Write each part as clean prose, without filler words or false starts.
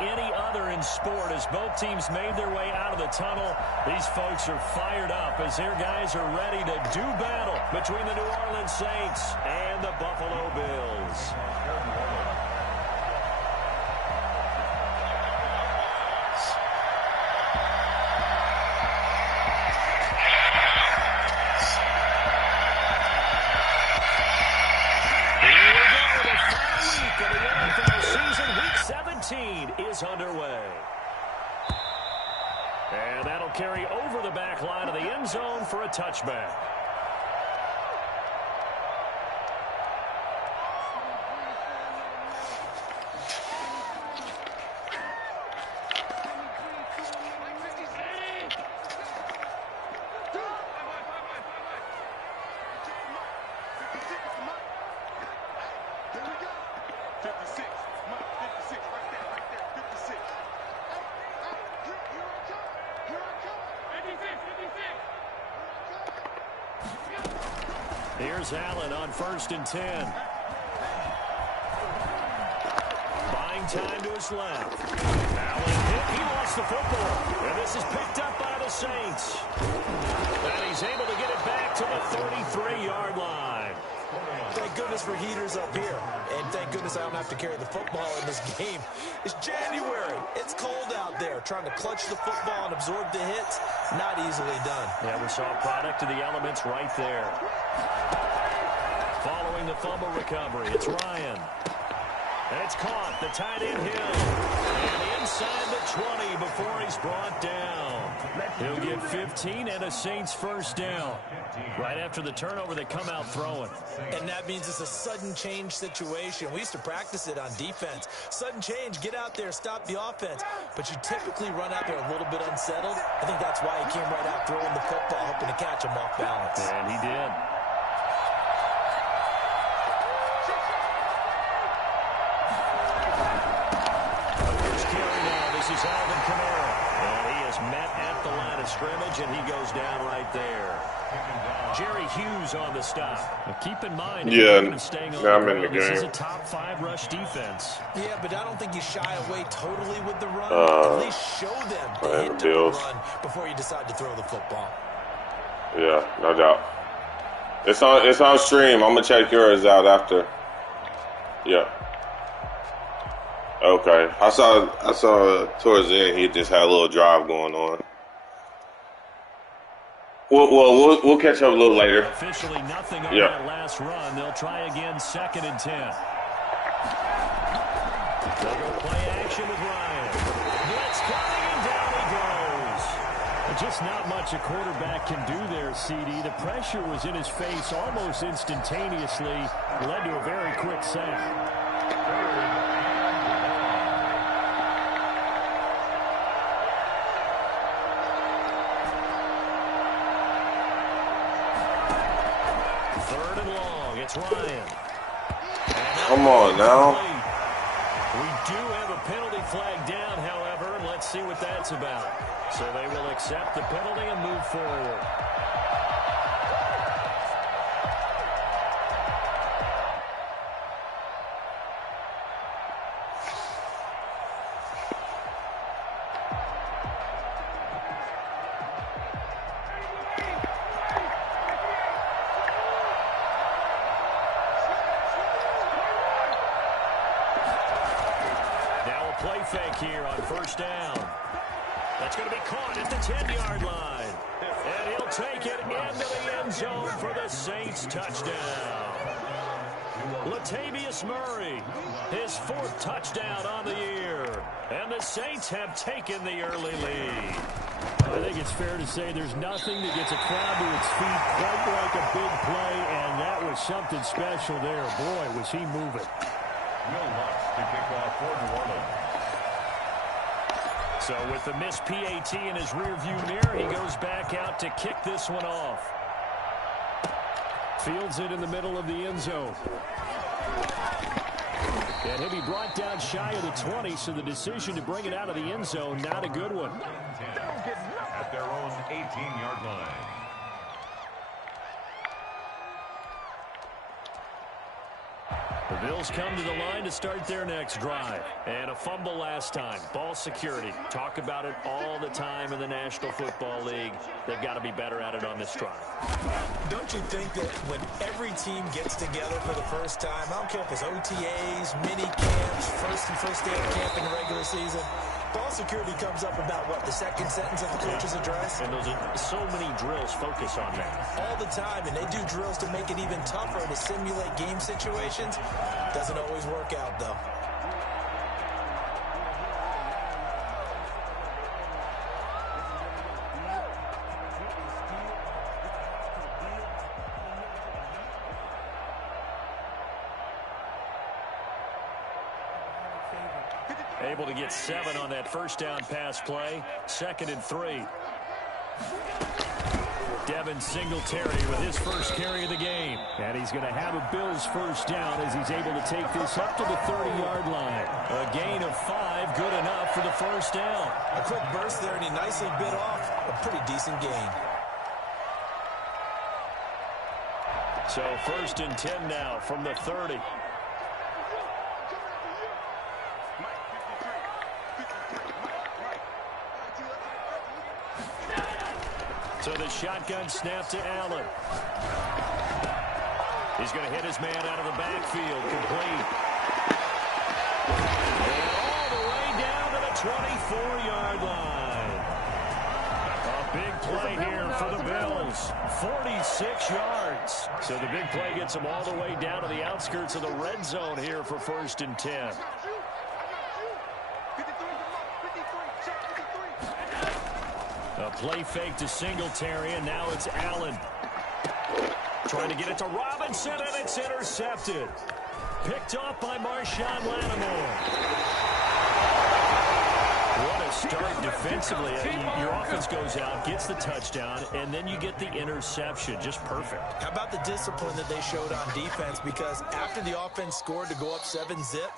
any other in sport. As both teams made their way out of the tunnel, these folks are fired up as their guys are ready to do battle between the New Orleans Saints and the Buffalo Bills. Is underway. And that'll carry over the back line of the end zone for a touchback. Here's Allen on 1st and 10. Buying time to his left. Allen hit. He lost the football. And this is picked up by the Saints. And he's able to get it back to the 33-yard line. Thank goodness for heaters up here. And thank goodness I don't have to carry the football in this game. It's January. It's cold out there. Trying to clutch the football and absorb the hits, not easily done. Yeah, we saw a product of the elements right there. Following the fumble recovery, it's Ryan. And it's caught. The tight end Hill. And inside the 20 before he's brought down. He'll get 15 and a Saints first down. Right after the turnover, they come out throwing. And that means it's a sudden change situation. We used to practice it on defense. Sudden change, get out there, stop the offense. But you typically run out there a little bit unsettled. I think that's why he came right out throwing the football, hoping to catch him off balance. And he did. Scrimmage, and he goes down right there. Jerry Hughes on the stop. Now keep in mind, staying on I'm in the game. This is a top 5 rush defense. Yeah, but I don't think you shy away totally with the run. At least show them to hit the run before you decide to throw the football. Yeah, no doubt. It's on stream. I'm gonna check yours out after. Yeah. Okay. I saw towards the end he just had a little drive going on. We'll catch up a little later. Officially nothing on that last run. They'll try again 2nd and 10. They'll go play action with Ryan. Blitz coming and down he goes. Just not much a quarterback can do there, CD. The pressure was in his face almost instantaneously. Led to a very quick sack. It's Ryan. Come on now. We do have a penalty flag down, however, and let's see what that's about. So they will accept the penalty and move forward. Play fake here on 1st down. That's going to be caught at the 10-yard line. And he'll take it into the end zone for the Saints touchdown. Latavius Murray, his 4th touchdown on the year. And the Saints have taken the early lead. I think it's fair to say there's nothing that gets a crowd to its feet quite like a big play, and that was something special there. Boy, was he moving. Will Lutz to kick off for New Orleans. So with the missed PAT in his rearview mirror, he goes back out to kick this one off. Fields it in the middle of the end zone. And he'll be brought down shy of the 20, so the decision to bring it out of the end zone, not a good one. At their own 18-yard line. The Bills come to the line to start their next drive. And a fumble last time. Ball security. Talk about it all the time in the National Football League. They've got to be better at it on this drive. Don't you think that when every team gets together for the first time, I don't care if it's OTAs, mini camps, first day of camp in the regular season, ball security comes up about, what, the second sentence of the coach's address? And those are so many drills focus on that. All the time, and they do drills to make it even tougher to simulate game situations. Doesn't always work out, though. Able to get 7 on that first down pass play. 2nd and 3. Devin Singletary with his first carry of the game. And he's going to have a Bills first down as he's able to take this up to the 30-yard line. A gain of 5, good enough for the first down. A quick burst there, and he nicely bit off a pretty decent gain. So 1st and 10 now from the 30. So the shotgun snap to Allen. He's going to hit his man out of the backfield. Complete. And all the way down to the 24-yard line. A big play here for the Bills. 46 yards. So the big play gets them all the way down to the outskirts of the red zone here for 1st and 10. A play fake to Singletary, and now it's Allen. Trying to get it to Robinson, and it's intercepted. Picked off by Marshawn Lattimore. What a start defensively. Your offense goes out, gets the touchdown, and then you get the interception. Just perfect. How about the discipline that they showed on defense? Because after the offense scored to go up 7-zip,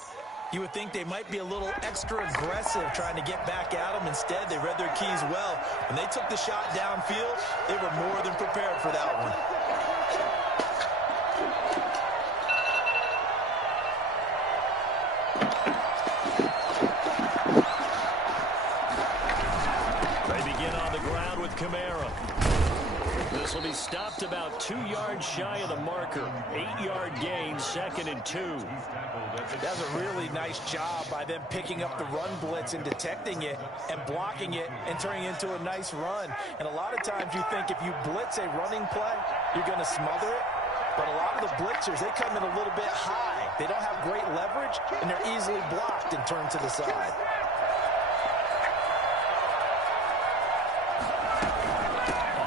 you would think they might be a little extra aggressive trying to get back at them. Instead, they read their keys well. When they took the shot downfield, they were more than prepared for that one. They begin on the ground with Kamara. This will be stopped about 2 yards shy of the marker. 8-yard gain, 2nd and 2. That's a really nice job by them picking up the run blitz and detecting it and blocking it and turning it into a nice run. And a lot of times you think if you blitz a running play, you're going to smother it. But a lot of the blitzers, they come in a little bit high. They don't have great leverage, and they're easily blocked and turned to the side.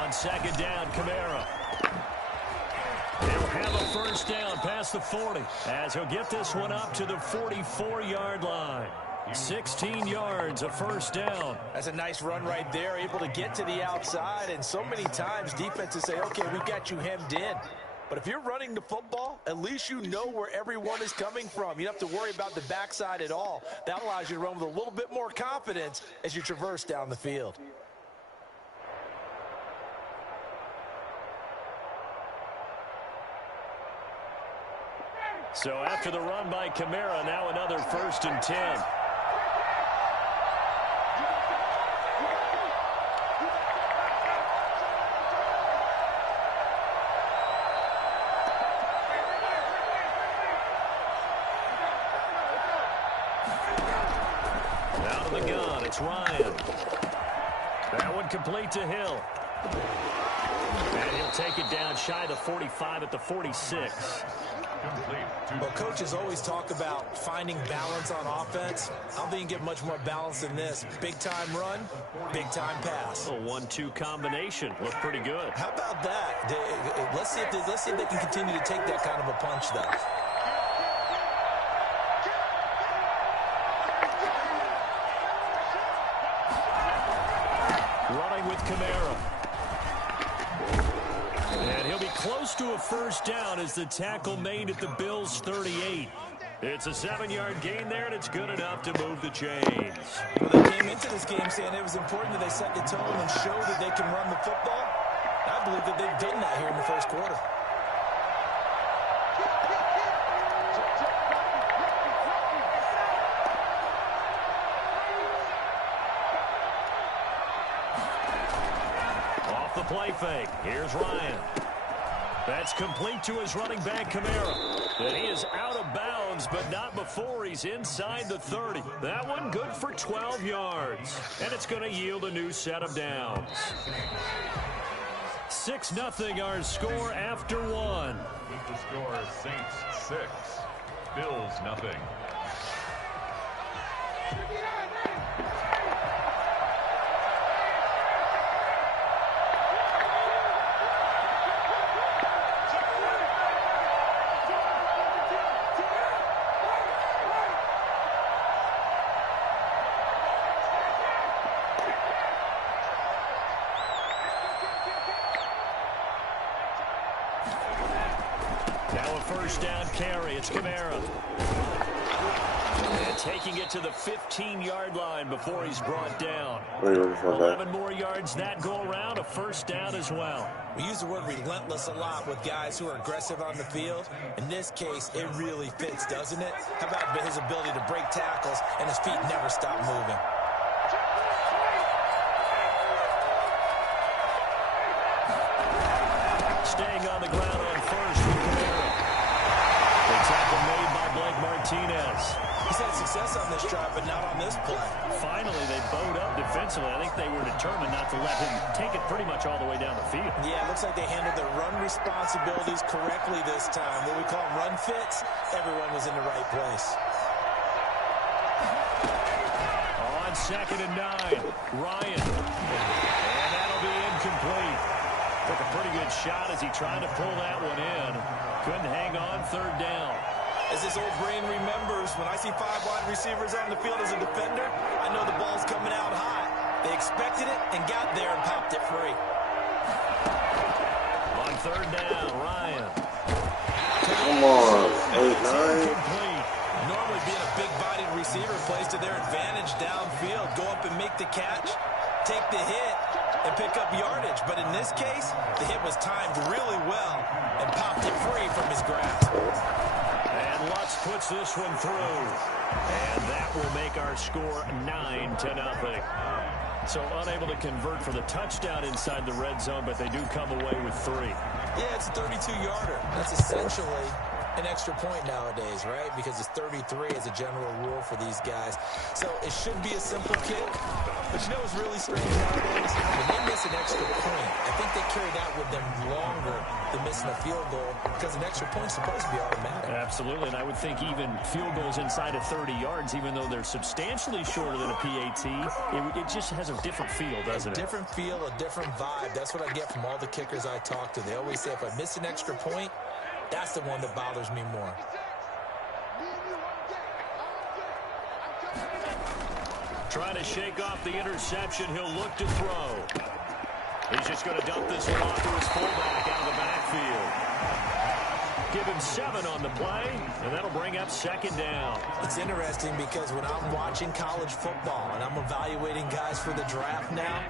On 2nd down, Kamara. He'll have a first down past the 40 as he'll get this one up to the 44-yard line. 16 yards, a first down. That's a nice run right there, able to get to the outside. And so many times defenses say, okay, we've got you hemmed in. But if you're running the football, at least you know where everyone is coming from. You don't have to worry about the backside at all. That allows you to run with a little bit more confidence as you traverse down the field. So after the run by Kamara, now another 1st and 10. Out of the gun, it's Ryan. That one complete to Hill. And he'll take it down shy of the 45 at the 46. Well, coaches always talk about finding balance on offense. I don't think you can get much more balance than this. Big-time run, big-time pass. A 1-2 combination. Looked pretty good. How about that? Let's see if they can continue to take that kind of a punch, though. Running with Kamara. And he'll be close to a first down as the tackle made at the Bills' 38. It's a 7-yard gain there, and it's good enough to move the chains. Well, they came into this game saying it was important that they set the tone and show that they can run the football. I believe that they've done that here in the first quarter. play fake. Here's Ryan. That's complete to his running back, Kamara. And he is out of bounds, but not before he's inside the 30. That one good for 12 yards. And it's going to yield a new set of downs. 6-0 our score after one. With the score, Saints 6, Bills nothing. First down carry. It's Kamara. And taking it to the 15-yard line before he's brought down. 11 more yards that go around. A first down as well. We use the word relentless a lot with guys who are aggressive on the field. In this case, it really fits, doesn't it? How about his ability to break tackles and his feet never stop moving? Staying on the ground on first. Tackle made by Blake Martinez. He's had success on this drive, but not on this play. Finally, they bowed up defensively. I think they were determined not to let him take it pretty much all the way down the field. Yeah, it looks like they handled their run responsibilities correctly this time. What we call run fits, everyone was in the right place. On 2nd and 9, Ryan. And that'll be incomplete. Took a pretty good shot as he tried to pull that one in. Couldn't hang on 3rd down. As this old brain remembers, when I see 5 wide receivers on the field as a defender, I know the ball's coming out hot. They expected it and got there and popped it free. On 3rd down, Ryan. Come on, 8-9. Normally being a big-bodied receiver plays to their advantage downfield. Go up and make the catch, take the hit, and pick up yardage. But in this case, the hit was timed really well and popped it free from his grasp. And Lutz puts this one through. And that will make our score 9-0. So unable to convert for the touchdown inside the red zone, but they do come away with 3. Yeah, it's a 32-yarder. That's essentially an extra point nowadays, right? Because it's 33 as a general rule for these guys. So it should be a simple kick. But you know what's really strange nowadays? When they miss an extra point, I think they carry that with them longer than missing a field goal because an extra point's supposed to be automatic. Absolutely, and I would think even field goals inside of 30 yards, even though they're substantially shorter than a PAT, it just has a different feel, doesn't it? A different feel, a different vibe. That's what I get from all the kickers I talk to. They always say if I miss an extra point, that's the one that bothers me more. Trying to shake off the interception. He'll look to throw. He's just going to dump this one off to his fullback out of the backfield. Give him 7 on the play, and that'll bring up 2nd down. It's interesting because when I'm watching college football and I'm evaluating guys for the draft now,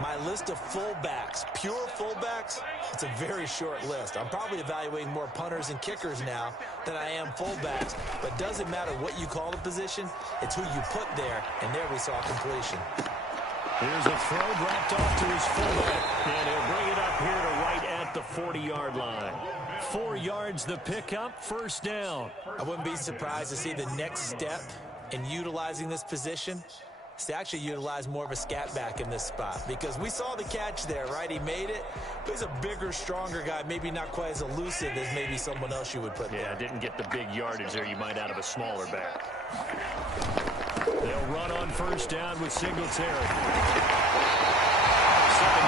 my list of fullbacks, pure fullbacks, it's a very short list. I'm probably evaluating more punters and kickers now than I am fullbacks. But it doesn't matter what you call the position, it's who you put there, and there we saw completion. Here's a throw dropped off to his fullback, and he'll bring it up here to right at the 40-yard line. 4 yards the pickup, 1st down. I wouldn't be surprised to see the next step in utilizing this position is to actually utilize more of a scat back in this spot, because we saw the catch there, right? He made it, but he's a bigger, stronger guy, maybe not quite as elusive as maybe someone else you would put there. Yeah, didn't get the big yardage there you might out of a smaller back. They'll run on 1st down with Singletary. 7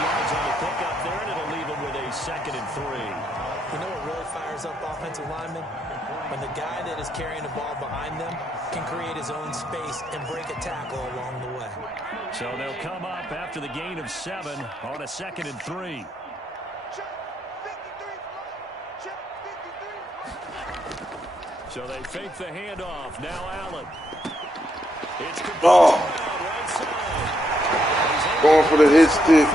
yards on the pickup there, and it'll leave him with a 2nd and 3. You know what really fires up offensive linemen? When the guy that is carrying the ball behind them can create his own space and break a tackle along the way. So they'll come up after the gain of 7 on a 2nd and 3. So they fake the handoff. Now Allen. It's complete right side. Going for the hit stick.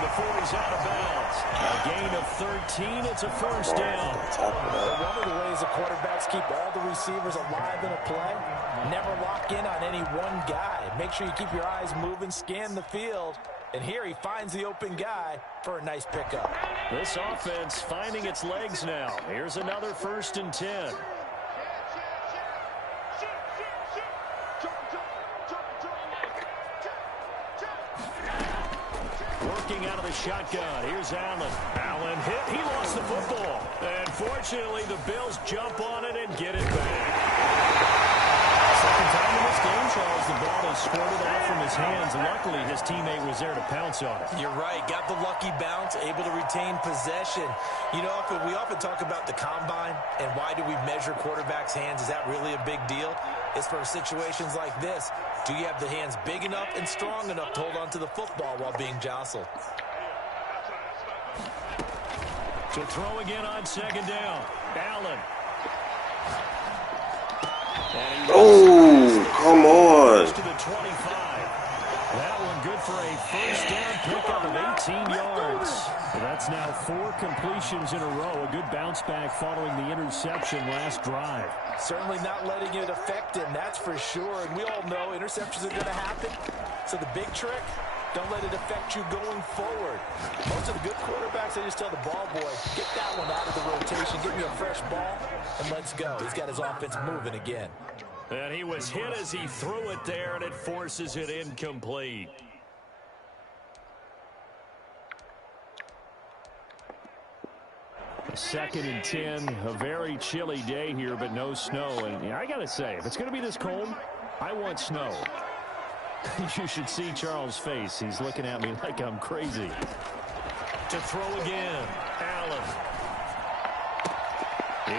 Before he's out of bounds. A gain of 13. It's a 1st down. One of the ways the quarterbacks keep all the receivers alive in a play, never lock in on any one guy. Make sure you keep your eyes moving, scan the field, And here he finds the open guy for a nice pickup. This offense finding its legs now. Here's another 1st and 10. Working out of the shotgun. Here's Allen. Allen hit. He lost the football. And fortunately, the Bills jump on it and get it back. Second time in this game, Charles, the ball has squirted off from his hands. Luckily, his teammate was there to pounce on it. You're right. Got the lucky bounce, able to retain possession. You know, we often talk about the combine and why do we measure quarterbacks' hands. Is that really a big deal? It's for situations like this. Do you have the hands big enough and strong enough to hold on to the football while being jostled? To throw again on 2nd down. Allen. Oh, come on. To the 25. That one good for a 1st down pickup of 18 yards. So that's now 4 completions in a row. A good bounce back following the interception last drive. Certainly not letting it affect him, that's for sure. And we all know interceptions are going to happen. So the big trick, don't let it affect you going forward. Most of the good quarterbacks, they just tell the ball boy, get that one out of the rotation, get me a fresh ball, and let's go. He's got his offense moving again. And he was hit as he threw it there, and it forces it incomplete. Second and 10, a very chilly day here, but no snow. And I got to say, if it's going to be this cold, I want snow. You should see Charles' face. He's looking at me like I'm crazy. To throw again, Allen.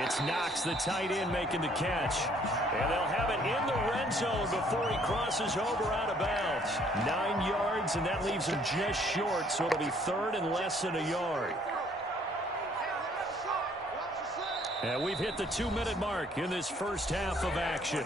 It's Knox, the tight end, making the catch. And they'll have it in the red zone before he crosses over out of bounds. 9 yards, and that leaves him just short, so it'll be 3rd and less than a yard. And we've hit the 2-minute mark in this first half of action.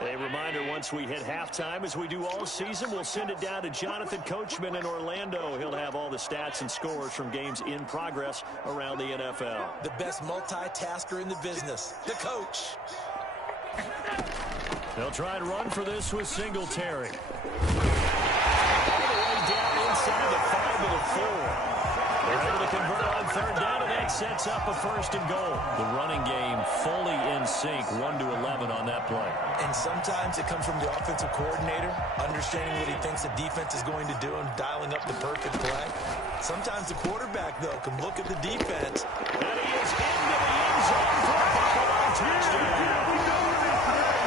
A reminder, once we hit halftime, as we do all season, we'll send it down to Jonathan Coachman in Orlando. He'll have all the stats and scores from games in progress around the NFL. The best multitasker in the business, the coach. They'll try to run for this with Singletary. All the way down inside the 5 of the 4. They're able to convert on 3rd down, and that sets up a 1st and goal. The running game fully in sync, 1-11 on that play. And sometimes it comes from the offensive coordinator, understanding what he thinks the defense is going to do and dialing up the perfect play. Sometimes the quarterback, though, can look at the defense. And he is into the end zone for a touchdown.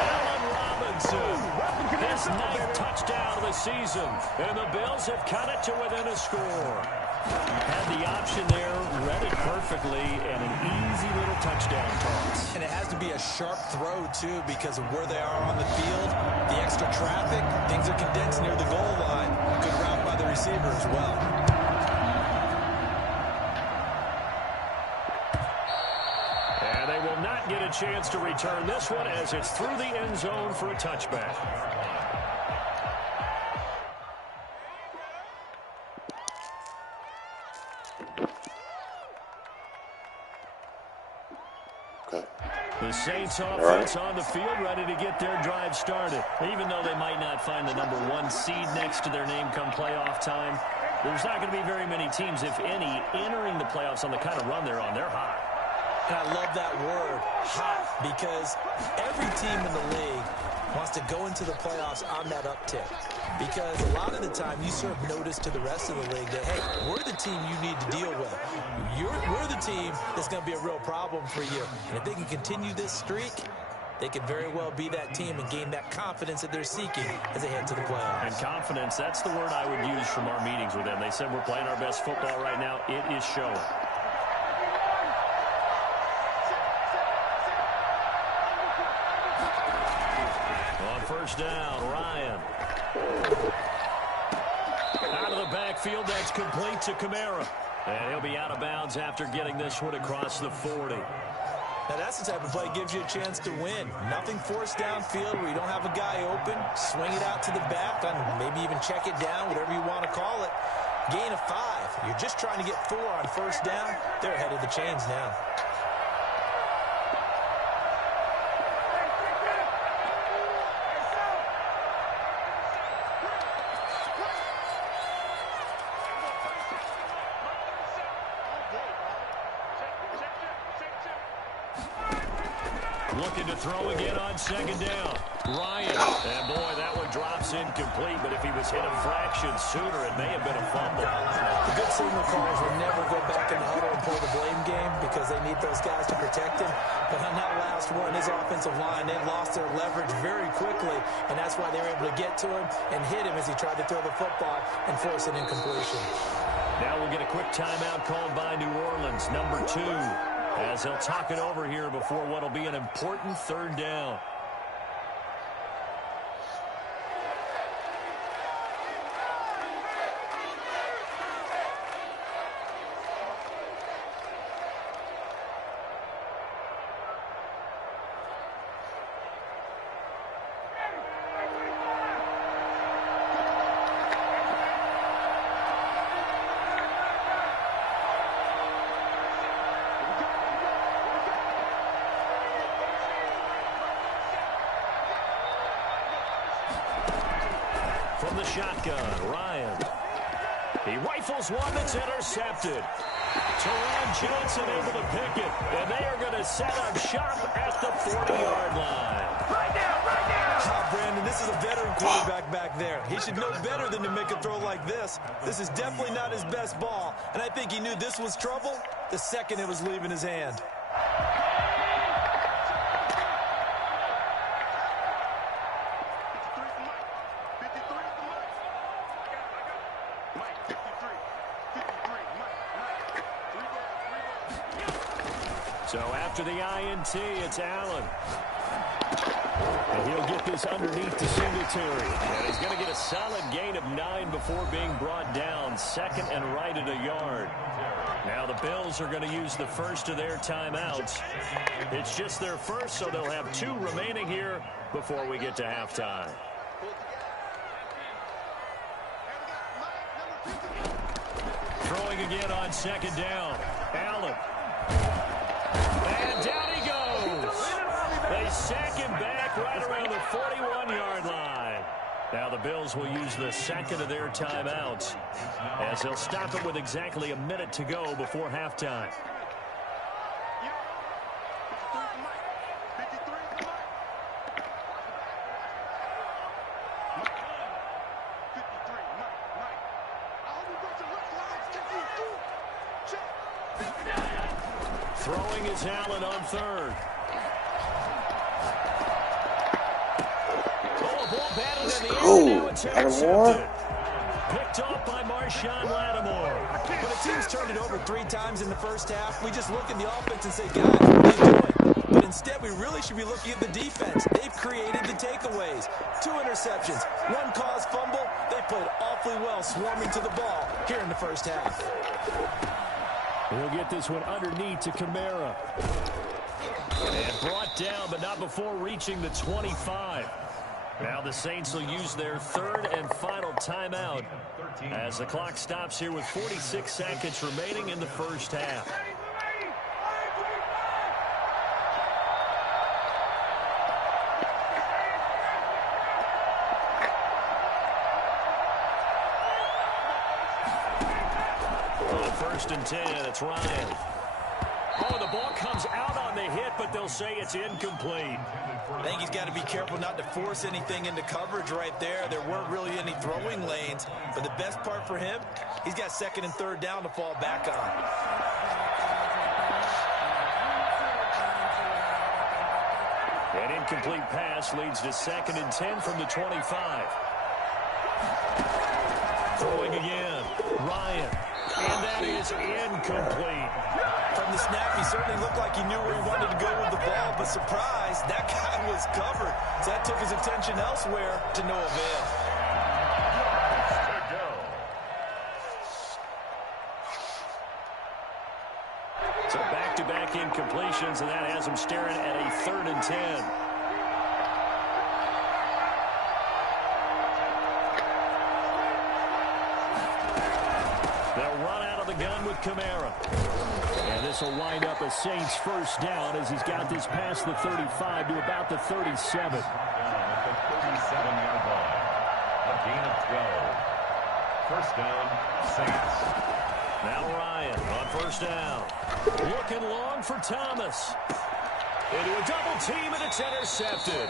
Allen Robinson, his 9th touchdown of the season. And the Bills have cut it to within a score. Had the option there, read it perfectly, and an easy little touchdown toss. And it has to be a sharp throw, too, because of where they are on the field, the extra traffic, things are condensed near the goal line. Good route by the receiver as well. And they will not get a chance to return this one as it's through the end zone for a touchback. The Saints offense on the field, ready to get their drive started. Even though they might not find the #1 seed next to their name come playoff time, there's not going to be very many teams, if any, entering the playoffs on the kind of run they're on. They're hot. And I love that word, hot, because every team in the league wants to go into the playoffs on that uptick. Because a lot of the time you serve notice to the rest of the league that, hey, we're the team you need to deal with. We're the team that's going to be a real problem for you. And if they can continue this streak, they could very well be that team and gain that confidence that they're seeking as they head to the playoffs. And confidence, that's the word I would use from our meetings with them. They said we're playing our best football right now. It is showing. On 1st down, Ryan. Out of the backfield, that's complete to Kamara. And he'll be out of bounds after getting this one across the 40. Now, that's the type of play that gives you a chance to win. Nothing forced downfield where you don't have a guy open. Swing it out to the back, and maybe even check it down, whatever you want to call it. Gain of 5. You're just trying to get 4 on first down. They're ahead of the chains now. Looking to throw again on second down. Ryan. And boy, that one drops incomplete, but if he was hit a fraction sooner, it may have been a fumble. The good signal callers will never go back in the huddle and play the blame game because they need those guys to protect him. But on that last one, his offensive line, they lost their leverage very quickly, and that's why they were able to get to him and hit him as he tried to throw the football and force an incompletion. Now we'll get a quick timeout called by New Orleans, number 2. As they'll talk it over here before what will be an important third down. From the shotgun, Ryan. He rifles one that's intercepted. Teron Johnson able to pick it, and they are going to set up shop at the 40-yard line. Right now! Brandon, this is a veteran quarterback back there. He should know better than to make a throw like this. This is definitely not his best ball, and I think he knew this was trouble the second it was leaving his hand. So after the INT, it's Allen. And he'll get this underneath to Singletary. And he's going to get a solid gain of 9 before being brought down. Second and right at a yard. Now the Bills are going to use the first of their timeouts. It's just their first, so they'll have 2 remaining here before we get to halftime. Throwing again on second down. Allen. And down he goes. They sack him back right around the 41-yard line. Now the Bills will use the second of their timeouts as they'll stop it with exactly a minute to go before halftime. Throwing is Allen on third. Ball batted in the air. Now it's intercepted. Picked off by Marshawn Lattimore. When a team's turned it over 3 times in the first half, we just look at the offense and say, guys, what are you doing? But instead, we really should be looking at the defense. They've created the takeaways. 2 interceptions, 1 caused fumble. They played awfully well swarming to the ball here in the first half. He'll get this one underneath to Kamara. And brought down, but not before reaching the 25. Now the Saints will use their third and final timeout as the clock stops here with 46 seconds remaining in the first half. First and 10, it's Ryan. Oh, the ball comes out on the hit, but they'll say it's incomplete. I think he's got to be careful not to force anything into coverage right there. There weren't really any throwing lanes, but the best part for him, he's got second and third down to fall back on. An incomplete pass leads to second and 10 from the 25. Throwing again, Ryan. And that is incomplete. From the snap, he certainly looked like he knew where he wanted to go with the ball, but surprise, that guy was covered. So that took his attention elsewhere to no avail. So back-to-back completions, and that has them staring at a 3rd and 10. They'll run out of the gun with Kamara. And this will wind up a Saints first down as he's got this past the 35 to about the 37. At the 37-yard line. A gain of 12. First down, Saints. Now Ryan on first down. Looking long for Thomas. Into a double team, and it's intercepted.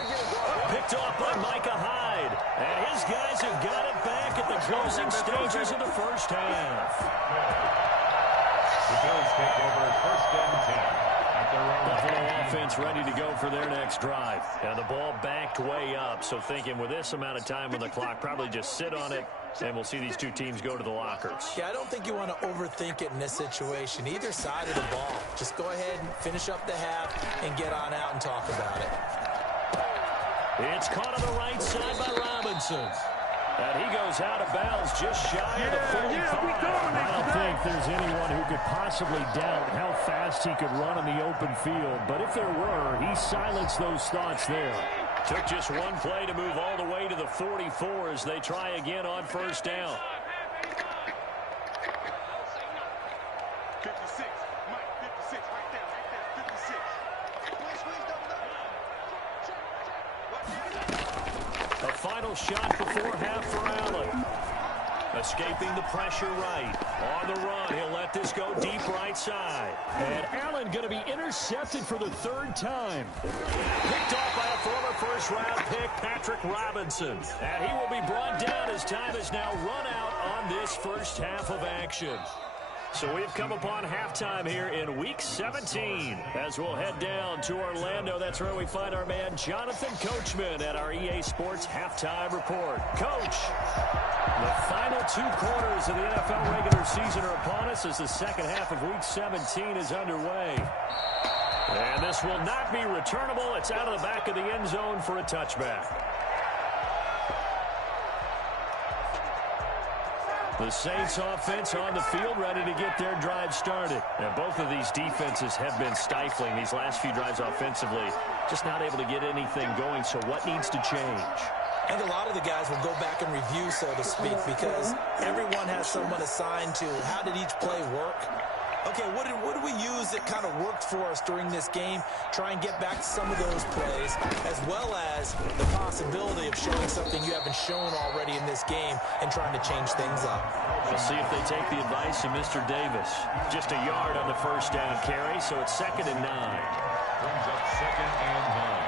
Picked off by Micah Hyde. And his guys have got it back at the closing stages of the first half. The Bills take over first and 10. Buffalo offense ready to go for their next drive. And the ball backed way up, so thinking with this amount of time on the clock, probably just sit on it, and we'll see these two teams go to the lockers. Yeah, I don't think you want to overthink it in this situation. Either side of the ball. Just go ahead and finish up the half and get on out and talk about it. It's caught on the right side by Robinson. And he goes out of bounds just shy of the 45. I don't think there's anyone who could possibly doubt how fast he could run in the open field. But if there were, he silenced those thoughts there. Took just one play to move all the way to the 44 as they try again on first down. 56, Mike, 56, right there, 56. A final shot before half for Allen. Escaping the pressure right. On the run, he'll let this go deep right side. And Allen going to be intercepted for the 3rd time. Picked off by a former first-round pick, Patrick Robinson. And he will be brought down as time has now run out on this first half of action. So we've come upon halftime here in Week 17. As we'll head down to Orlando, that's where we find our man Jonathan Coachman at our EA Sports Halftime Report. Coach, the final 2 quarters of the NFL regular season are upon us as the second half of Week 17 is underway. And this will not be returnable. It's out of the back of the end zone for a touchback. The Saints offense on the field ready to get their drive started. And both of these defenses have been stifling these last few drives offensively. Just not able to get anything going. So what needs to change? I think a lot of the guys will go back and review, so to speak, because everyone has someone assigned to how did each play work. Okay, what did we use that kind of worked for us during this game? Try and get back to some of those plays, as well as the possibility of showing something you haven't shown already in this game and trying to change things up. We'll see if they take the advice of Mr. Davis. Just a yard on the first down carry, so it's 2nd and 9. Brings up 2nd and 9.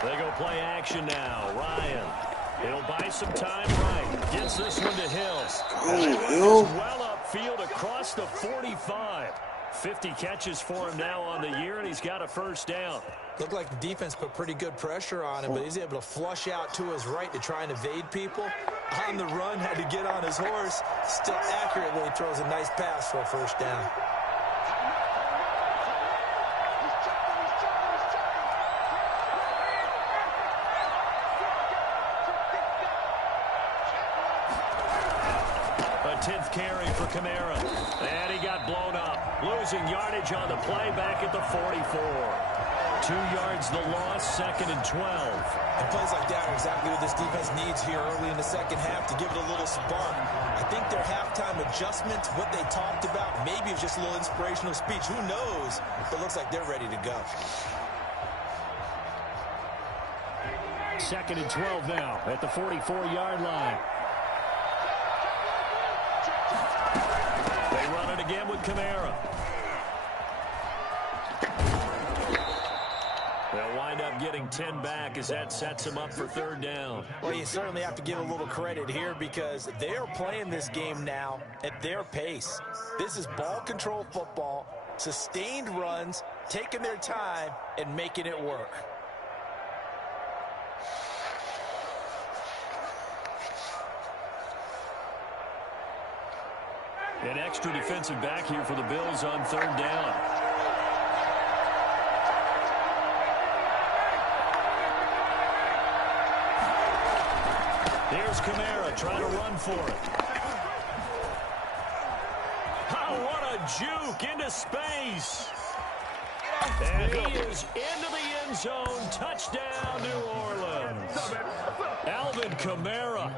They go play action now. Ryan. He'll buy some time right. Gets this one to Hill. Well upfield across the 45. 50 catches for him now on the year, and he's got a first down. Looked like the defense put pretty good pressure on him, but he's able to flush out to his right to try and evade people. On the run, had to get on his horse. Still accurately throws a nice pass for a first down. A 10th carry for Kamara. And he got blown up. Losing yardage on the play back at the 44. 2 yards the loss, 2nd and 12. And plays like that are exactly what this defense needs here early in the second half to give it a little spark. I think their halftime adjustment, what they talked about, maybe it's just a little inspirational speech. Who knows? But it looks like they're ready to go. 2nd and 12 now at the 44-yard line. They run it again with Kamara. They'll wind up getting getting 10 back as that sets them up for third down. Well, you certainly have to give a little credit here because they are playing this game now at their pace. This is ball control football, sustained runs, taking their time, and making it work. An extra defensive back here for the Bills on third down. Here's Kamara trying to run for it. Oh, what a juke into space. And he is into the end zone. Touchdown, New Orleans. Alvin Kamara,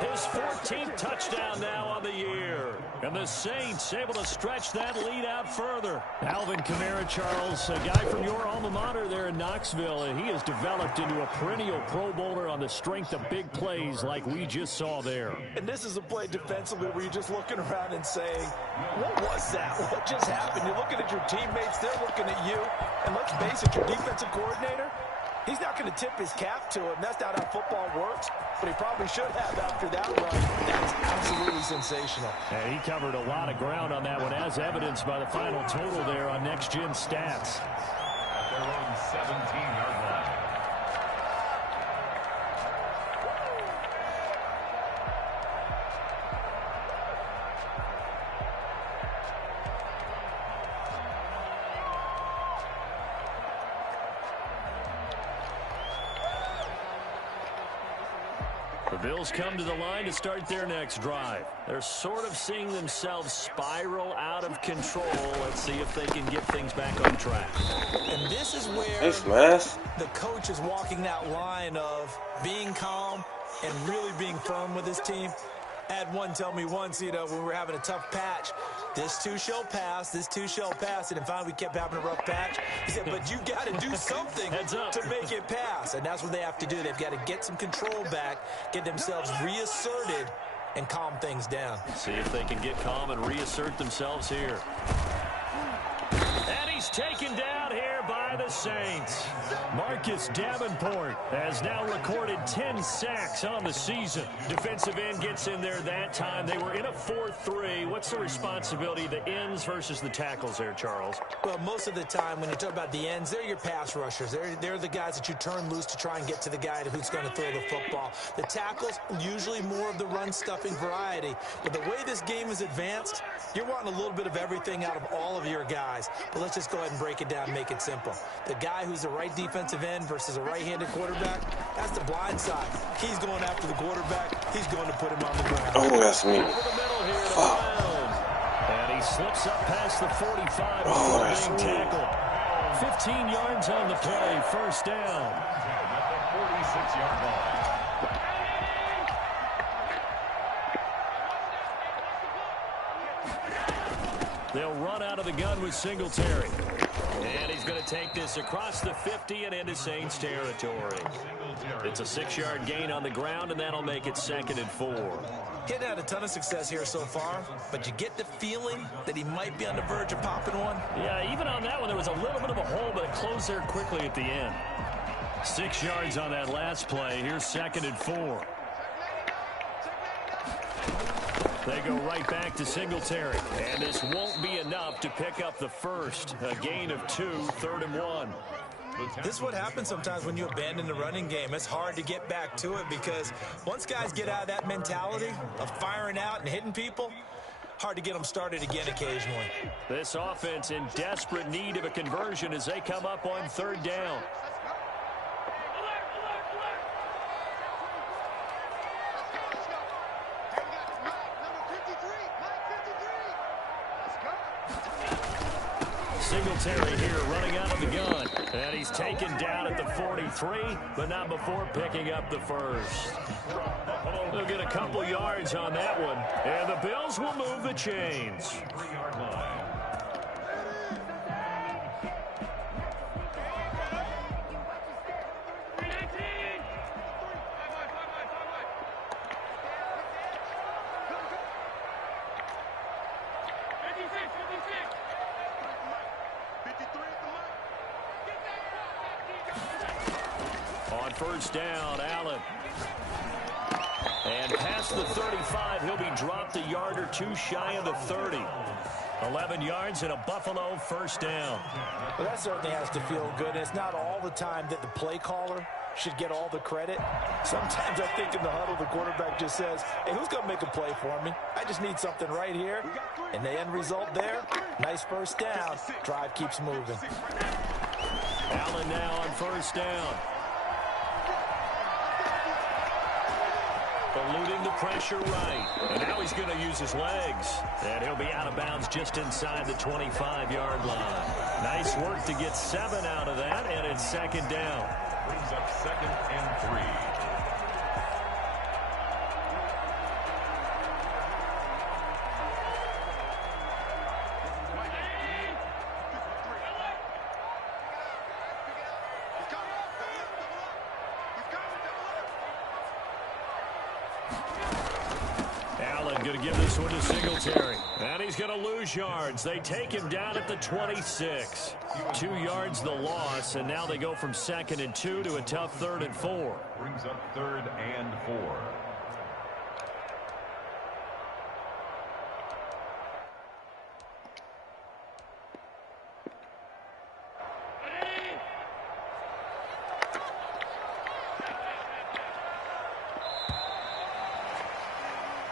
his 14th touchdown now on the year. And the Saints able to stretch that lead out further. Alvin Kamara, Charles, a guy from your alma mater there in Knoxville, and he has developed into a perennial Pro Bowler on the strength of big plays like we just saw there. And this is a play defensively where you're just looking around and saying, what was that? What just happened? You're looking at your teammates, they're looking at you. And let's face it, your defensive coordinator, he's not going to tip his cap to him. That's not how football works, but he probably should have after that run. That's absolutely sensational. And he covered a lot of ground on that one, as evidenced by the final total there on Next Gen Stats. At their own 17-yard line. The Bills come to the line to start their next drive. They're sort of seeing themselves spiral out of control. Let's see if they can get things back on track. And this is where the coach is walking that line of being calm and really being firm with his team. I had one tell me once, when we were having a tough patch, this too shall pass, this too shall pass. And finally we kept having a rough patch. He said, but you got to do something to make it pass. And that's what they have to do. They've got to get some control back, get themselves reasserted, and calm things down. See if they can get calm and reassert themselves here. And he's taken down here by the Saints. Marcus Davenport has now recorded 10 sacks on the season. Defensive end gets in there that time. They were in a 4-3. What's the responsibility of the ends versus the tackles there, Charles? Well, most of the time when you talk about the ends, they're your pass rushers. They're the guys that you turn loose to try and get to the guy who's going to throw the football. The tackles, usually more of the run-stuffing variety. But the way this game is advanced, you're wanting a little bit of everything out of all of your guys. But let's just go ahead and break it down and make it simple. The guy who's the right defensive end versus a right-handed quarterback, that's the blind side. He's going after the quarterback. He's going to put him on the ground. Oh, that's me. Over the middle here to Brown. And he slips up past the 45 before being tackled. 15 yards on the play, first down. At the 46-yard line. They'll run out of the gun with Singletary. And he's going to take this across the 50 and into Saints territory. It's a 6-yard gain on the ground, and that'll make it 2nd and 4. He hadn't had a ton of success here so far, but you get the feeling that he might be on the verge of popping one. Yeah, even on that one, there was a little bit of a hole, but it closed there quickly at the end. 6 yards on that last play. Here's 2nd and 4. They go right back to Singletary. And this won't be enough to pick up the first. A gain of 2, 3rd and 1. This is what happens sometimes when you abandon the running game. It's hard to get back to it because once guys get out of that mentality of firing out and hitting people, hard to get them started again occasionally. This offense in desperate need of a conversion as they come up on 3rd down. Singletary here running out of the gun. And he's taken down at the 43, but not before picking up the first. They'll get a couple yards on that one. And the Bills will move the chains. 3-yard line. first down. Allen. And past the 35, he'll be dropped a yard or two shy of the 30. 11 yards and a Buffalo first down. Well, that certainly has to feel good. And it's not all the time that the play caller should get all the credit. Sometimes I think in the huddle, the quarterback just says, hey, who's going to make a play for me? I just need something right here. And the end result there, nice first down. Drive keeps moving. Allen now on first down. Eluding the pressure right. And now he's going to use his legs. And he'll be out of bounds just inside the 25-yard line. Nice work to get 7 out of that, and it's second down. Brings up 2nd and 3. Going to give this one to Singletary. And he's going to lose yards. They take him down at the 26. 2 yards the loss, and now they go from 2nd and 2 to a tough 3rd and 4. Brings up 3rd and 4.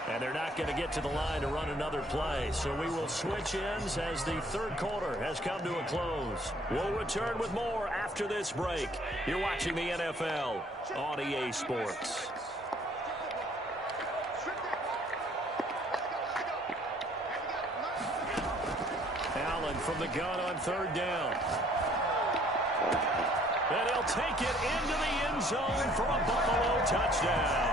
And they're not going to get to the line to run another play. So we will switch ends as the 3rd quarter has come to a close. We'll return with more after this break. You're watching the NFL on EA Sports. Allen from the gun on 3rd down. And he'll take it into the end zone for a Buffalo touchdown.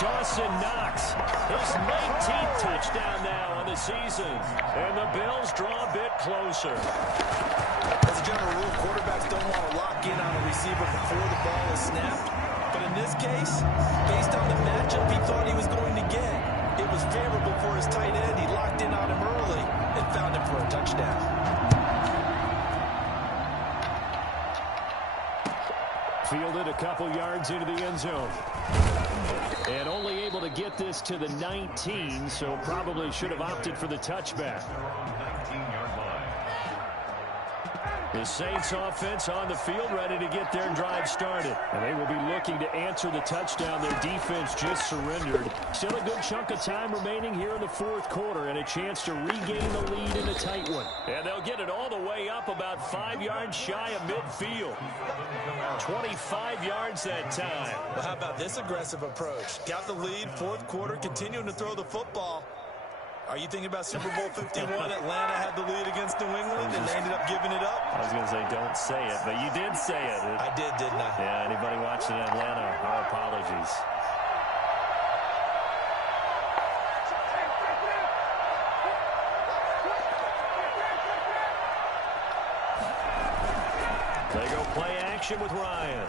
Dawson Knox, his 19th touchdown now on the season. And the Bills draw a bit closer. As a general rule, quarterbacks don't want to lock in on a receiver before the ball is snapped. But in this case, based on the matchup he thought he was going to get, it was favorable for his tight end. He locked in on him early and found him for a touchdown. Fielded a couple yards into the end zone. And only able to get this to the 19, so probably should have opted for the touchback. 19-yard line. The Saints offense on the field ready to get their drive started. And they will be looking to answer the touchdown their defense just surrendered. Still a good chunk of time remaining here in the 4th quarter and a chance to regain the lead in a tight one. And they'll get it all the way up about 5 yards shy of midfield. 25 yards that time. Well, how about this aggressive approach? Got the lead, 4th quarter, continuing to throw the football. Are you thinking about Super Bowl 51? Atlanta had the lead against New England, and they ended up giving it up? I was going to say, don't say it, but you did say it. I did, didn't I? Yeah, anybody watching Atlanta, our apologies. They go play action with Ryan.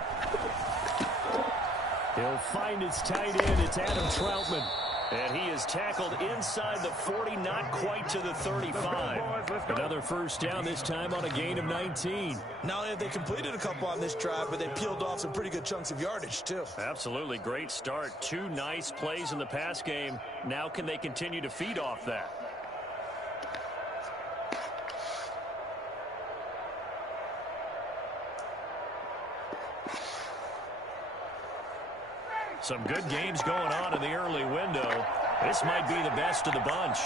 He'll find his tight end. It's Adam Troutman. And he is tackled inside the 40, not quite to the 35. Another first down, this time on a gain of 19. Not only have they completed a couple on this drive, but they peeled off some pretty good chunks of yardage, too. Absolutely. Great start. 2 nice plays in the pass game. Now can they continue to feed off that? Some good games going on in the early window. This might be the best of the bunch.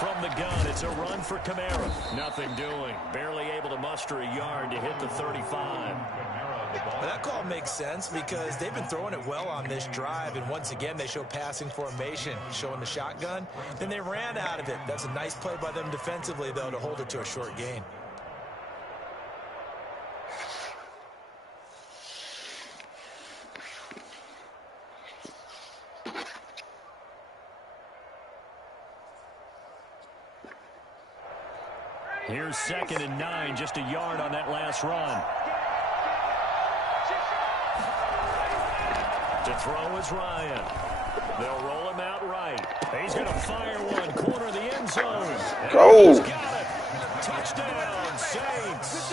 From the gun, it's a run for Kamara. Nothing doing. Barely able to muster a yard to hit the 35. Well, that call makes sense because they've been throwing it well on this drive, and once again they show passing formation, showing the shotgun. Then they ran out of it. That's a nice play by them defensively, though, to hold it to a short gain. Here's 2nd and 9, just a yard on that last run. To throw is Ryan. They'll roll him out right. He's going to fire one, corner of the end zone. Go! He's got it. Touchdown, Saints.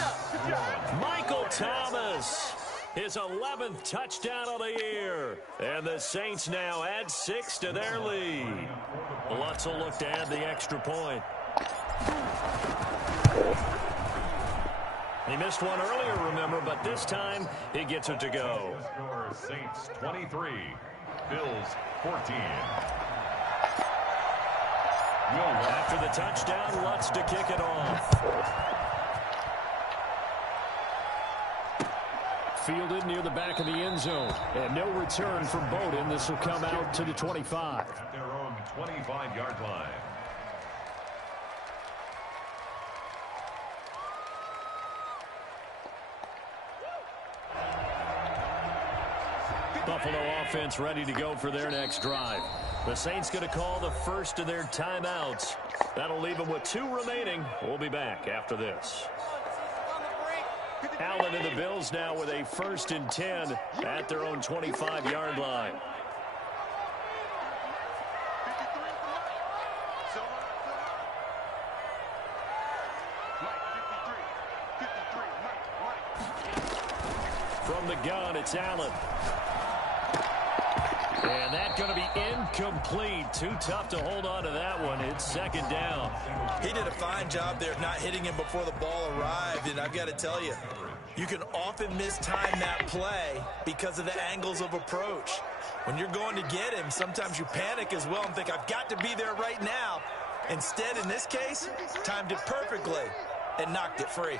Michael Thomas, his 11th touchdown of the year. And the Saints now add 6 to their lead. Lutz will look to add the extra point. He missed one earlier, remember, but this time he gets it to go. Saints 23, Bills 14. After the touchdown, Lutz to kick it off. Fielded near the back of the end zone. And no return from Bowden. This will come out to the 25. At their own 25-yard line. Buffalo offense ready to go for their next drive. The Saints going to call the first of their timeouts. That'll leave them with 2 remaining. We'll be back after this. Allen and the Bills now with a 1st and 10 at their own 25-yard line. From the gun, it's Allen. And that's going to be incomplete. Too tough to hold on to that one. It's 2nd down. He did a fine job there of not hitting him before the ball arrived. And I've got to tell you, you can often mistime that play because of the angles of approach. When you're going to get him, sometimes you panic as well and think, I've got to be there right now. Instead, in this case, timed it perfectly and knocked it free.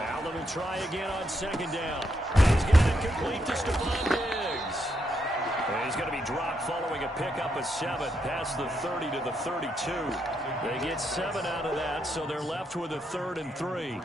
Allen will try again on 2nd down. He's got it complete to Stephon Diggs. And he's going to be dropped following a pickup of 7 past the 30 to the 32. They get 7 out of that, so they're left with a 3rd and 3.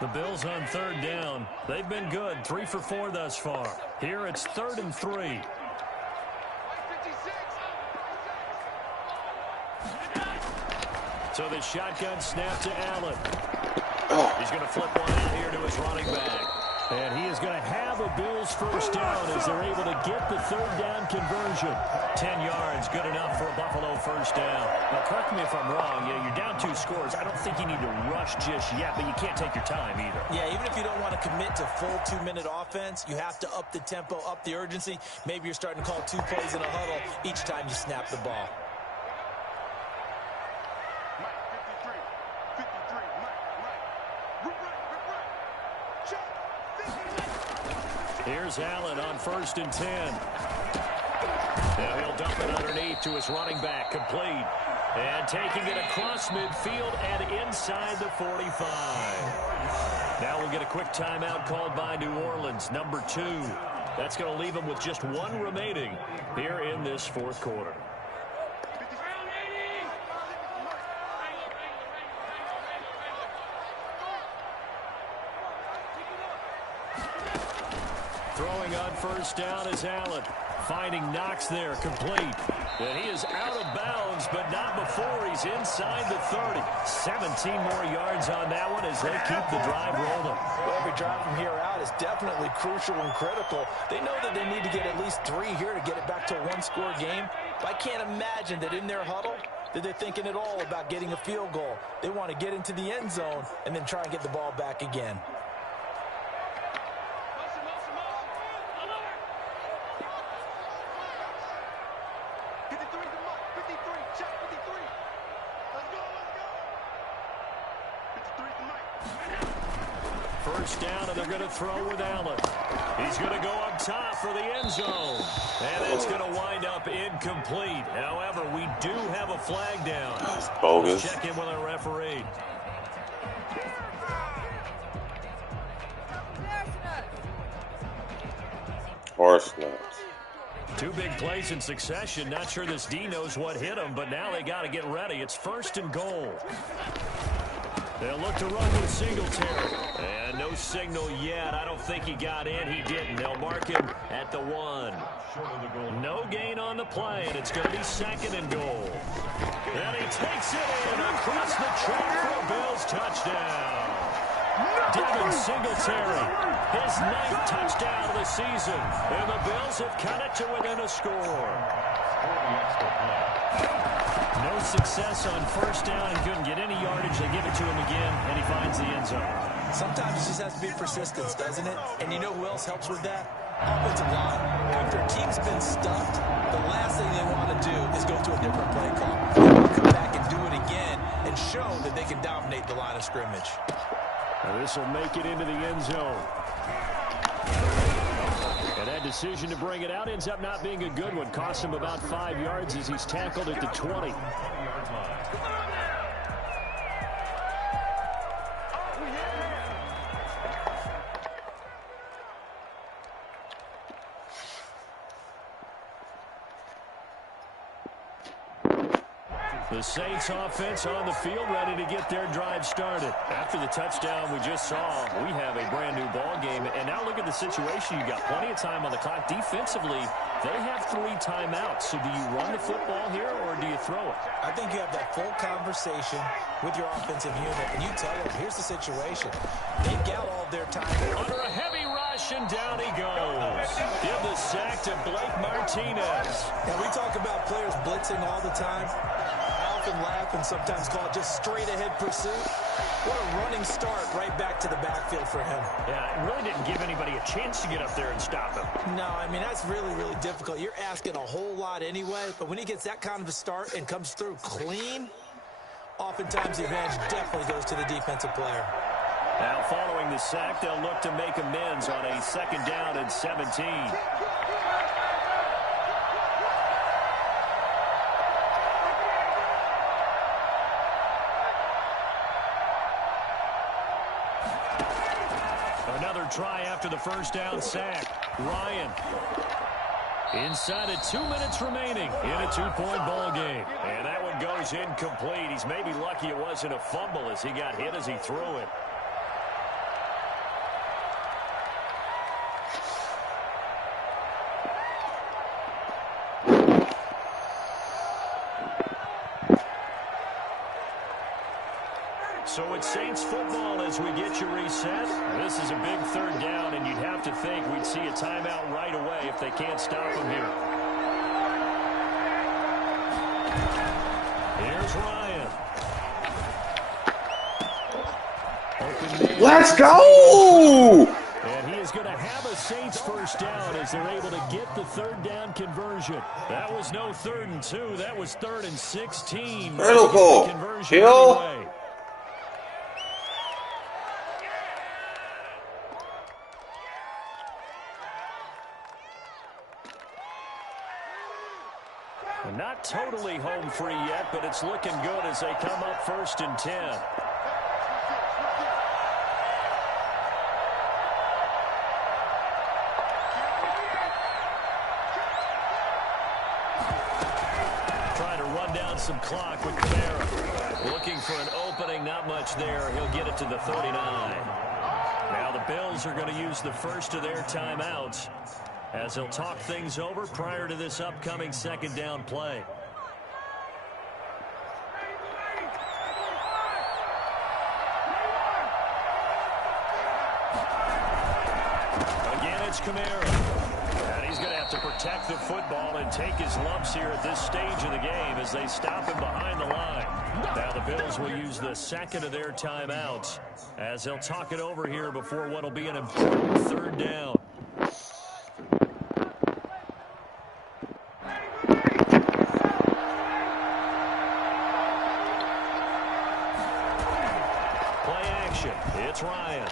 The Bills on 3rd down. They've been good, 3 for 4 thus far. Here it's 3rd and 3. So the shotgun snap to Allen. He's going to flip one out here to his running back. And he is going to have a Bills 1st down as they're able to get the 3rd down conversion. 10 yards, good enough for a Buffalo 1st down. Now, correct me if I'm wrong. You're down 2 scores. I don't think you need to rush just yet, but you can't take your time either. Yeah, even if you don't want to commit to full 2-minute offense, you have to up the tempo, up the urgency. Maybe you're starting to call 2 plays in a huddle each time you snap the ball. Here's Allen on 1st and 10. Now he'll dump it underneath to his running back, complete. And taking it across midfield and inside the 45. Now we'll get a quick timeout called by New Orleans, number 2. That's going to leave them with just 1 remaining here in this 4th quarter. Throwing on 1st down is Allen. Finding Knox there, complete. And he is out of bounds, but not before he's inside the 30. 17 more yards on that one as they keep the drive rolling. Well, every drive from here out is definitely crucial and critical. They know that they need to get at least 3 here to get it back to a 1-score game. But I can't imagine that in their huddle that they're thinking at all about getting a field goal. They want to get into the end zone and then try and get the ball back again. First down, and they're going to throw with Allen. He's going to go up top for the end zone. And it's going to wind up incomplete. However, we do have a flag down. That's bogus. Let's check in with our referee. Horse nuts. 2 big plays in succession. Not sure this D knows what hit him, but now they got to get ready. It's 1st and goal. They'll look to run with Singletary. And no signal yet. I don't think he got in. He didn't. They'll mark him at the 1. No gain on the play, and it's going to be 2nd and goal. And he takes it in across the track for a Bills touchdown. Devin Singletary, his 9th touchdown of the season. And the Bills have cut it to within a score. No success on 1st down and couldn't get any yardage. They give it to him again, and he finds the end zone. Sometimes it just has to be persistence, doesn't it? And you know who else helps with that? Offensive line. After a team's been stuffed, the last thing they want to do is go to a different play call. They want to come back and do it again and show that they can dominate the line of scrimmage. Now this will make it into the end zone. And that decision to bring it out ends up not being a good one. Costs him about 5 yards as he's tackled at the 20. The Saints offense on the field, ready to get their drive started. After the touchdown we just saw, we have a brand new ball game. And now look at the situation. You got plenty of time on the clock. Defensively, they have 3 timeouts. So do you run the football here or do you throw it? I think you have that full conversation with your offensive unit, and you tell them, here's the situation. They've got all of their time. Under a heavy rush, and down he goes. Give the sack to Blake Martinez. And we talk about players blitzing all the time. And laugh and sometimes call it just straight ahead pursuit. What a running start right back to the backfield for him. Yeah, it really didn't give anybody a chance to get up there and stop him. No, I mean, that's really, really difficult. You're asking a whole lot anyway, but when he gets that kind of a start and comes through clean, oftentimes the advantage definitely goes to the defensive player. Now, following the sack, they'll look to make amends on a 2nd down and 17. Another try after the 1st down sack. Ryan. Inside of 2 minutes remaining in a 2-point ball game. And that one goes incomplete. He's maybe lucky it wasn't a fumble as he got hit as he threw it. So it's Saints football as we get you reset. This is a big 3rd down, and you'd have to think we'd see a timeout right away if they can't stop him here. Here's Ryan. Let's go! And he is going to have a Saints 1st down as they're able to get the 3rd down conversion. That was no 3rd and 2. That was 3rd and 16. Critical. Kill. Anyway. Not totally home free yet, but it's looking good as they come up 1st and 10. Trying to run down some clock with Kamara. Looking for an opening, not much there. He'll get it to the 39. Now the Bills are going to use the first of their timeouts as they'll talk things over prior to this upcoming 2nd down play. Again, it's Kamara. And he's going to have to protect the football and take his lumps here at this stage of the game as they stop him behind the line. Now the Bills will use the 2nd of their timeouts as they'll talk it over here before what will be an important 3rd down. It's Ryan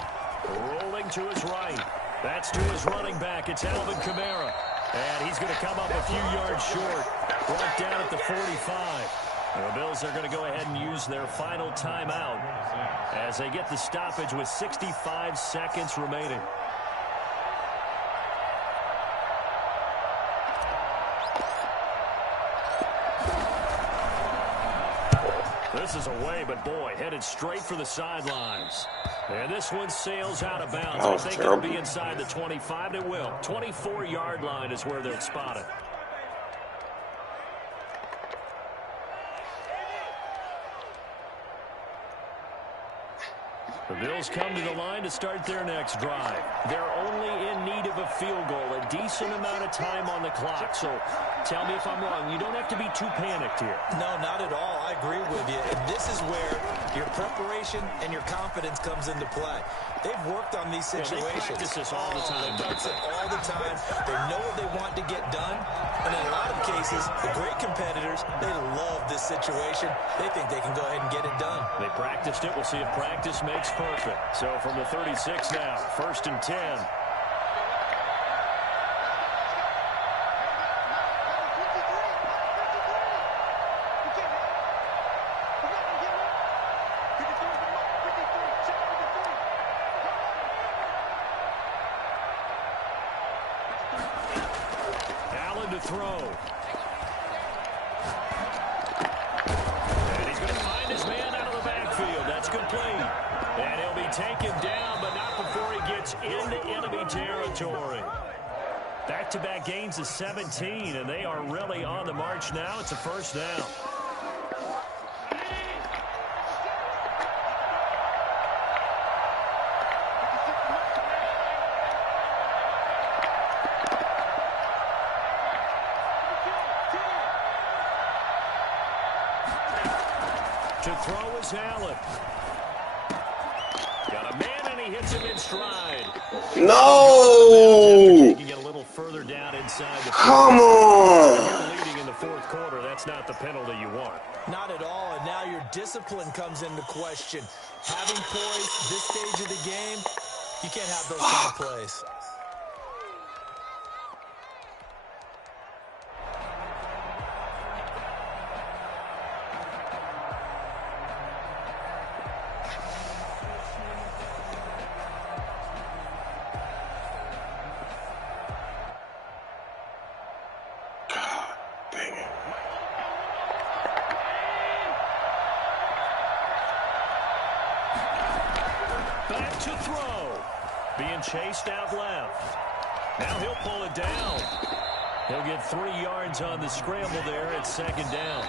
rolling to his right. That's to his running back. It's Alvin Kamara. And he's going to come up a few yards short. Brought down at the 45. The Bills are going to go ahead and use their final timeout as they get the stoppage with 65 seconds remaining. The This is away, but boy, headed straight for the sidelines. And this one sails out of bounds. I think it'll be inside the 25. It will. 24-yard line is where they'll spot it. The Bills come to the line to start their next drive. They're only in need of a field goal, a decent amount of time on the clock. So tell me if I'm wrong. You don't have to be too panicked here. No, not at all. I agree with you. And this is where your preparation and your confidence comes into play. They've worked on these situations. They practice this all the time. They practice it all the time. They know what they want to get done. And in a lot of cases, the great competitors, they love this situation. They think they can go ahead and get it done. They practiced it. We'll see if practice makes perfect. So from the 36 now, 1st and 10. Allen to throw. And he's going to find his man out of the backfield. That's complete. And he'll be taken down, but not before he gets into enemy territory. Back-to-back gains of 17, and they are really on the march now. It's a first down. To throw is Allen. Got a man, and he hits him in stride. No! Taking it a little further down inside the Come on! You're leading in the fourth quarter. That's not the penalty you want. Not at all, and now your discipline comes into question. Having poise this stage of the game, you can't have those kind of plays. Back to throw. Being chased out left. Now he'll pull it down. He'll get 3 yards on the scramble there at 2nd down.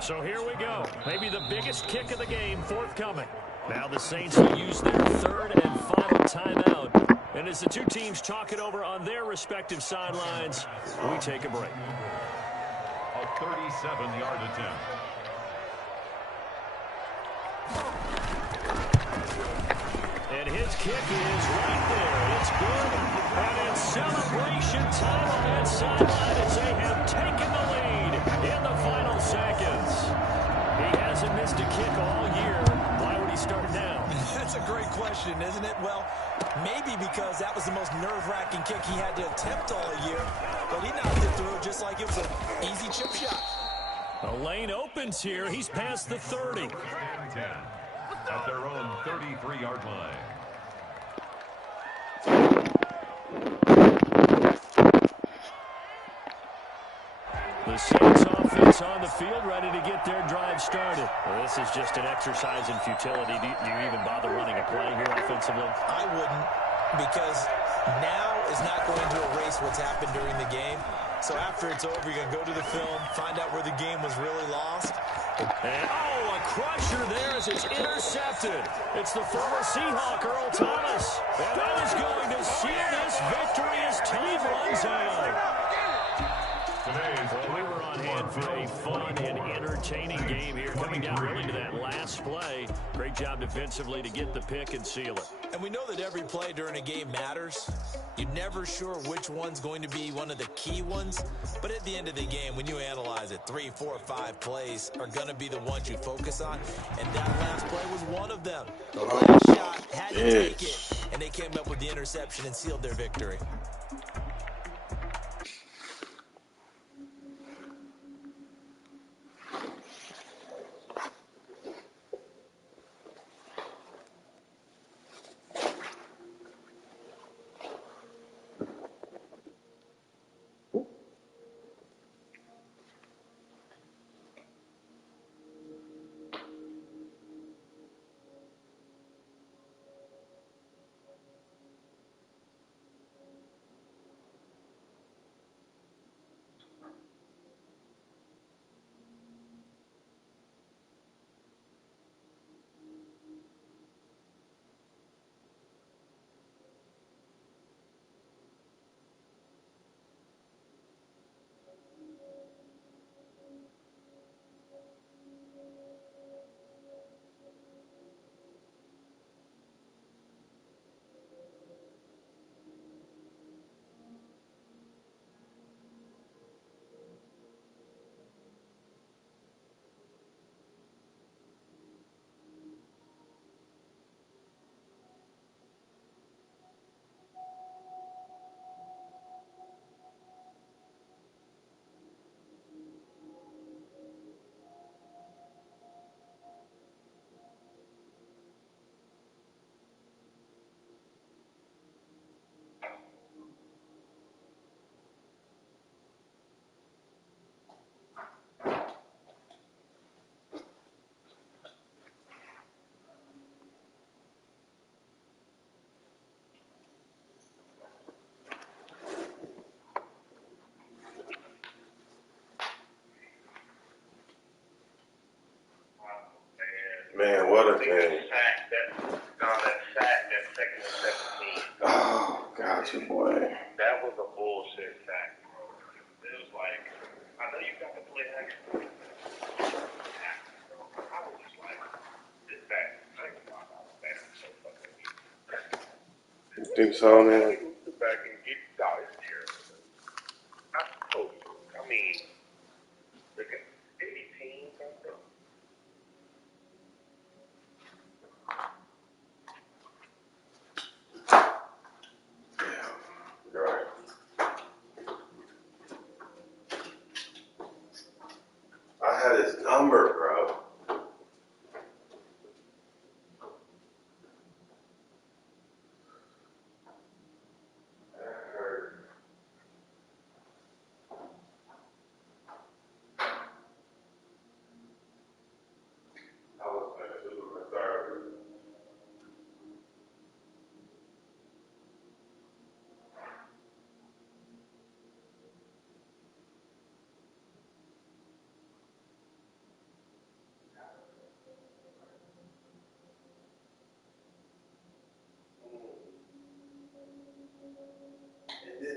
So here we go. Maybe the biggest kick of the game forthcoming. Now the Saints will use their 3rd and final timeout. And as the two teams talk it over on their respective sidelines, we take a break. A 37-yard attempt. And his kick is right there. It's good. And it's celebration time on that sideline as they have taken the lead in the final seconds. He hasn't missed a kick all year. Why would he start now? That's a great question, isn't it? Well, maybe because that was the most nerve-wracking kick he had to attempt all year. But he knocked it through just like it was an easy chip shot. A lane opens here. He's past the 30. 10 at their own 33-yard line. The Saints offense on the field, ready to get their drive started. Well, this is just an exercise in futility. Do you even bother running a play here offensively? I wouldn't, because now is not going to erase what's happened during the game. So after it's over, you're going to go to the film, find out where the game was really lost. And, a crusher there as it's intercepted. It's the former Seahawk, Earl Thomas. And that is going to seal this victory as time runs out. Well, we were on hand for a fun and entertaining game here, coming down really to that last play. Great job defensively to get the pick and seal it. And we know that every play during a game matters. You're never sure which one's going to be one of the key ones. But at the end of the game, when you analyze it, 3, 4, 5 plays are going to be the ones you focus on. And that last play was one of them. The last shot had to take it. And they came up with the interception and sealed their victory. Man, what a game. That second and 17. Oh, gotcha, boy. That was a bullshit sack. It was like, I know you got to play action. I was just like, this sack, I ain't gonna lie about that. So fucking weak. You think so, man? Go back and get out of here. I told you. I mean, look at 18 something. You're right. I had his number, bro. That hurt. I was going to do a third. And then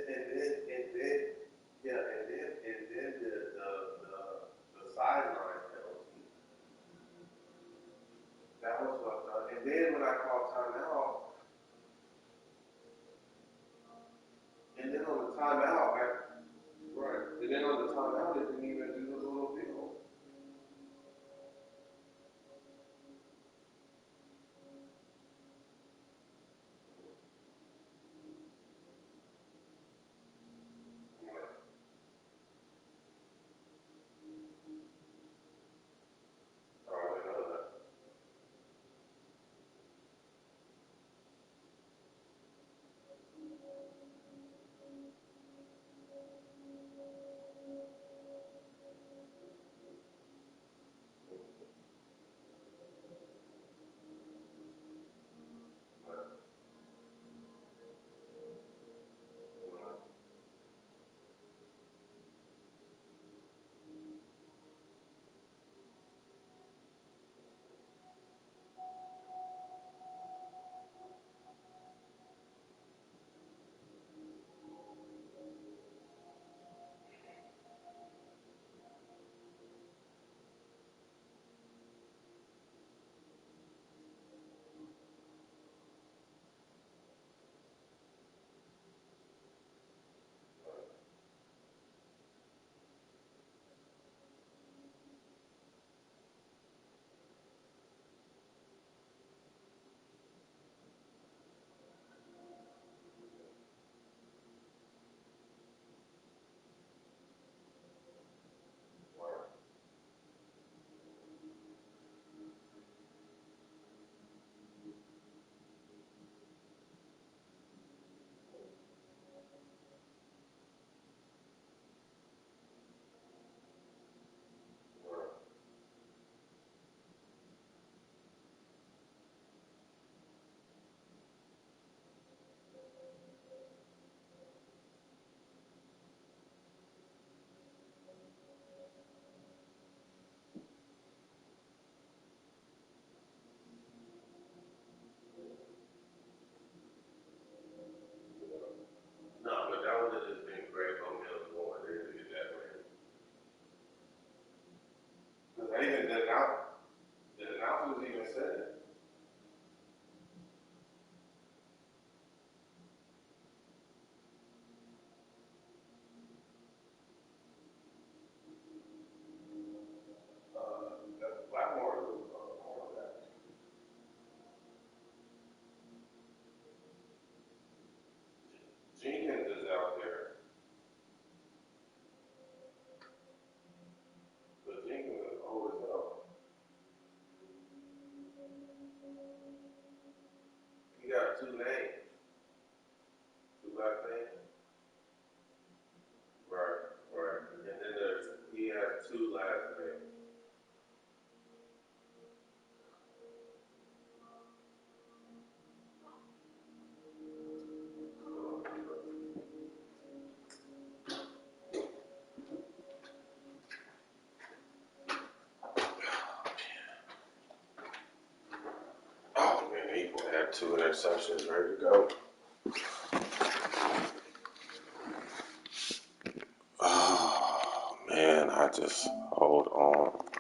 the sideline penalty. That was fucked up. And then when I called timeout, and then on the timeout, right. And then on the timeout, it didn't even do the little field. Oh, I didn't know that. No, but that would have just been great on Mills going there to get that win. Because they even did not, the announcers even said it. That Blackmore was cornerback. Jenkins is out there, but Jenkins is old as hell. Had 2 interceptions ready to go. Oh, man, I just hold on.